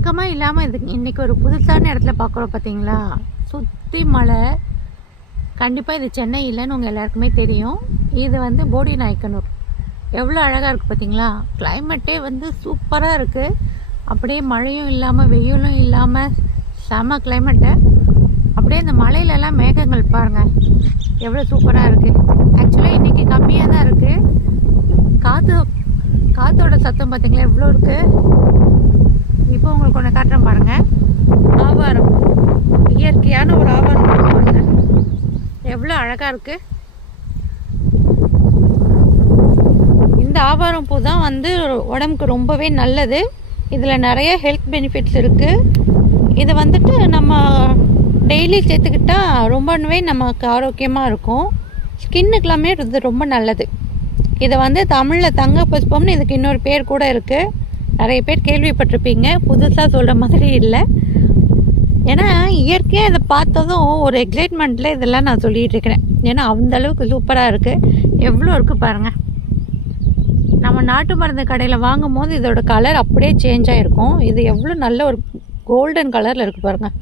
வழக்கமாக இல்லாமல் இது இன்றைக்கி ஒரு புதுசான இடத்துல பார்க்குறோம் பார்த்தீங்களா. சுற்றி மலை. கண்டிப்பாக இது சென்னை இல்லைன்னு உங்கள் எல்லாருக்குமே தெரியும். இது வந்து போடி நாயக்கனூர். எவ்வளோ அழகாக இருக்குது பார்த்தீங்களா. கிளைமேட்டே வந்து சூப்பராக இருக்குது. அப்படியே மழையும் இல்லாமல் வெயிலும் இல்லாமல் செம கிளைமேட்டு. அப்படியே இந்த மலையிலலாம் மேகங்கள் பாருங்கள் எவ்வளோ சூப்பராக இருக்குது. ஆக்சுவலாக இன்றைக்கி கம்மியாக தான் இருக்குது. காற்றோட சத்தம் பார்த்தீங்களா எவ்வளோ இருக்குது. இப்போ உங்களுக்கு ஒன்று காட்டுறேன் பாருங்கள். ஆவாரம், இயற்கையான ஒரு ஆவாரம் பாருங்கள் எவ்வளோ அழகாக இருக்குது. இந்த ஆவாரம் பூ தான் வந்து உடம்புக்கு ரொம்பவே நல்லது. இதில் நிறைய ஹெல்த் பெனிஃபிட்ஸ் இருக்குது. இது வந்துட்டு நம்ம டெய்லி சேர்த்துக்கிட்டால் ரொம்பவே நமக்கு ஆரோக்கியமாக இருக்கும். ஸ்கின்னுக்கெல்லாமே இது ரொம்ப நல்லது. இதை வந்து தமிழில் தங்க புஷ்பம்னு இதுக்கு இன்னொரு பேர் கூட இருக்குது. நிறைய பேர் கேள்விப்பட்டிருப்பீங்க. புதுசாக சொல்கிற மாதிரி இல்லை. ஏன்னா இயற்கையாக இதை பார்த்ததும் ஒரு எக்ஸைட்மெண்ட்டில் இதெல்லாம் நான் சொல்லிகிட்டு இருக்கிறேன். ஏன்னா அந்தளவுக்கு சூப்பராக இருக்குது. எவ்வளோ இருக்குது பாருங்கள். நம்ம நாட்டு மருந்து கடையில் வாங்கும் போது இதோட கலர் அப்படியே சேஞ்ச் ஆகிருக்கும். இது எவ்வளோ நல்ல ஒரு கோல்டன் கலரில் இருக்குது பாருங்கள்.